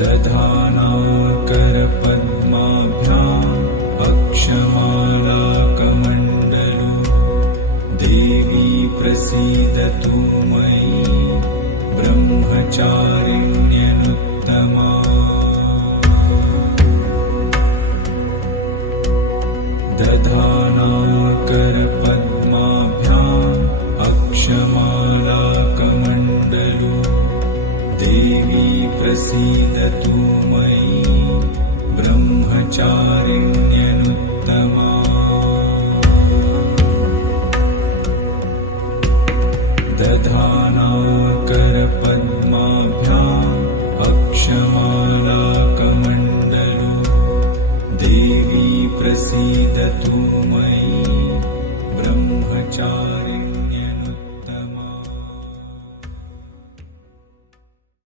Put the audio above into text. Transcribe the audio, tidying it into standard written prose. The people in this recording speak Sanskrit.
दधानाकरपद्माभ्याम् अक्षमालाकमण्डलु देवी प्रसीदतु मयि ब्रह्मचारिण्यनुत्तमा। दधानाकरपद्माभ्याम् अक्षमालाकमण्डलु देवी प्रसीदतु मयि ब्रह्मचारिण्यनुत्तमा। दधानाकरपद्माभ्याम्